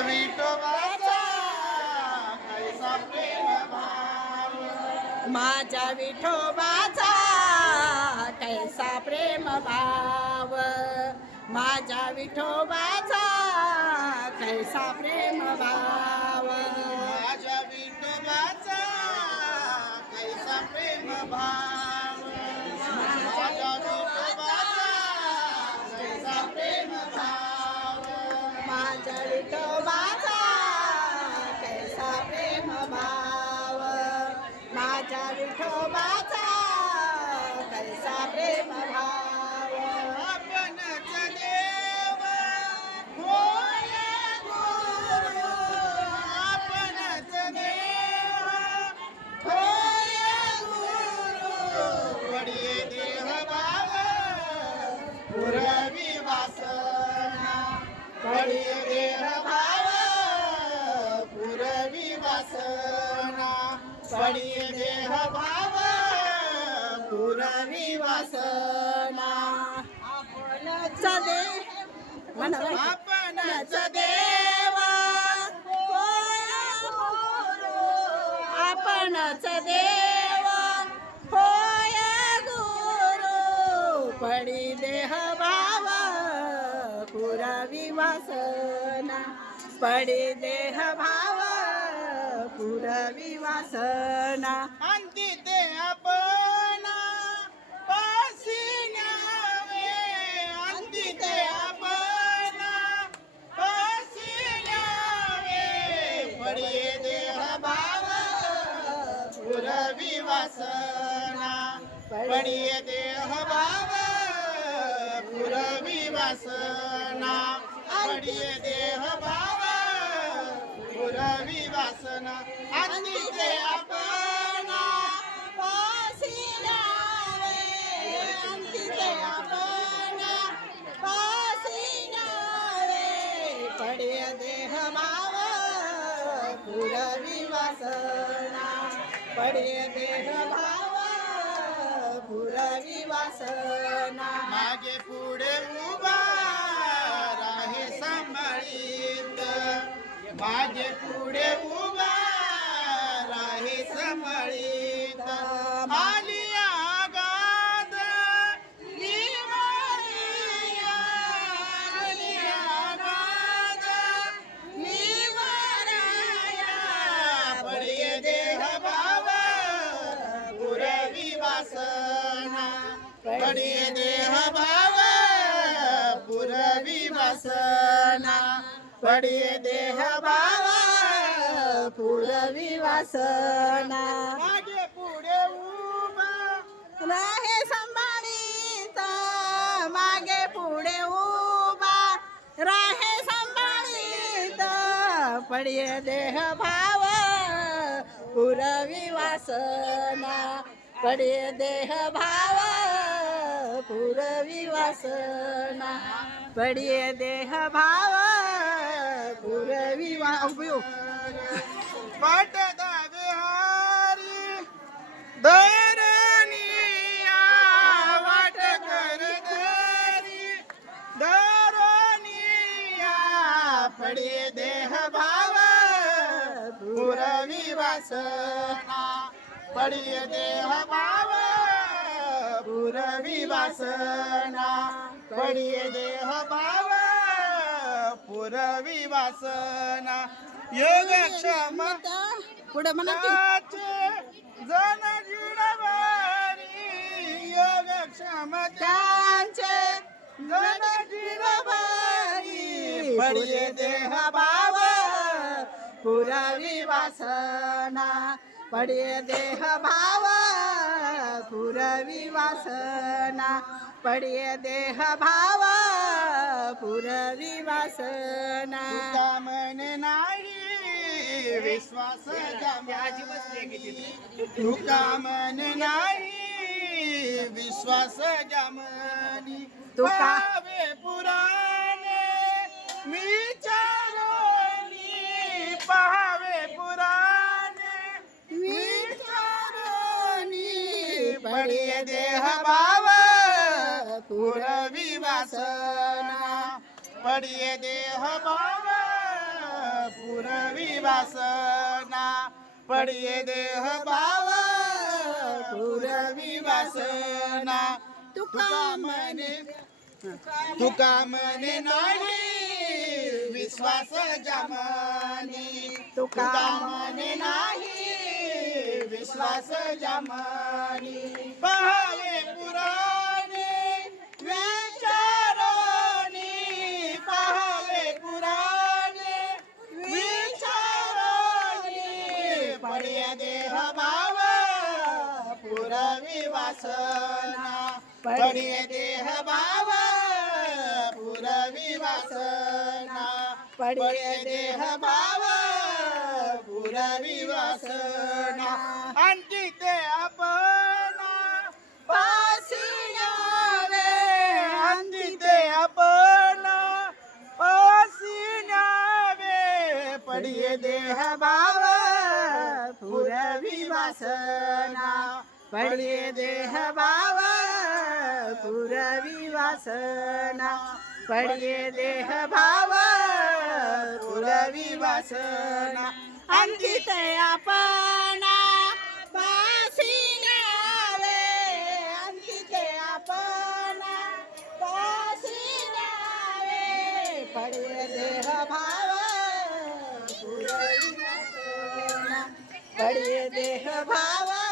विठोबाचा कैसा प्रेम भाव. माझ्या विठोबाचा कैसा प्रेम भाव. माझ्या विठोबाचा कैसा प्रेम भाव. विठोबाचा कैसा प्रेम भाव। आपणच देव होय गुरु आपणच देव होय गुरु। पडिये देह भाव पुरवी वासना। पडिये देह भाव पुरवी वासना। पडिये देह भाव पुरवी वासना. आपणच दे आपणच देवा. होय गुरु. आपणच देव. होय गुरु. पडी देह भाव. पुरावी वासना. पडी देह भाव. पुरवी वासना अंती ते आपण पासी न्यावे अंती ते आपण पासी न्यावे पडिये देह भाव पुरवी वासना पडिये देह भाव पुरवी वासना पडिये देह भाव पुरवी वासना आपण अंतिते आपण. पडे देह पुरवी वासना पडे देह भाव पुरवी वासना मागे पुढे उभा माझे पुढे उभा राही समळीत आलिया गाद निवारिया आलिया गाद निवाराया पडिये देह भाव पुरवी वासना पडिये देह भाव पुरवी वासना पडिये देह भाव पुरवी वासना मागे पुढे उभा. राहे संभाळीत मागे पुढे उभा. राहे संभाळीत पडिये देह भाव पुरवी वासना पडिये देह भाव पुरवी वासना पडिये देह भाव पुरवी वा उपयोग पाट दावे हारी दैरनिया वाट कर धरी धरनिया पडे देह भाव पुरवी वासना पडिये देह भाव पुरवी वासना पडिये देह भाव पुरवी वासना योग क्षमता पुढे जन जिरवारी योग क्षमता त्यांचे जन जिरवारी पडिये देह भाव पुरावी वासना पडिये देह भाव पुरवी वासना पडिये देह भाव पुरवी वासना. तुका मन नाही विश्वास जमानी तुका मन नाही विश्वास जमानी तुका- पुराणे विचारोनी पावे पुराणे विचारोनी पडिये देह भाव पुरवी वासना. पडिये देह भाव वासना पडिये देह भाव पुरवी वासना तुका मने तुका मने नाही विश्वास जमानी. तुका मने नाही विश्वास जमानी पहावे पुराणे विचारानी पहावे पुराणे विचारानी पडिये देह भाव पुरवी वासना पडिये देह भाव पुरवी वासना पडिये देह भाव पुरवी वासना आणखी ते आपण. पासी न्यावे आणखी ते आपण. पासी न्यावे पडिये देह पडिये देह भाव पुरवी वासना पडिये देह भाव पुरवी वासना अंकित आपण पासी पडिये देह भाव पुरवी वासना पडिये देह भाव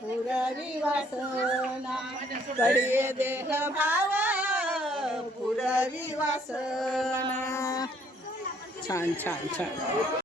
पुरवी वासना पडिये देह भाव पुरवी वासना छान छान छान.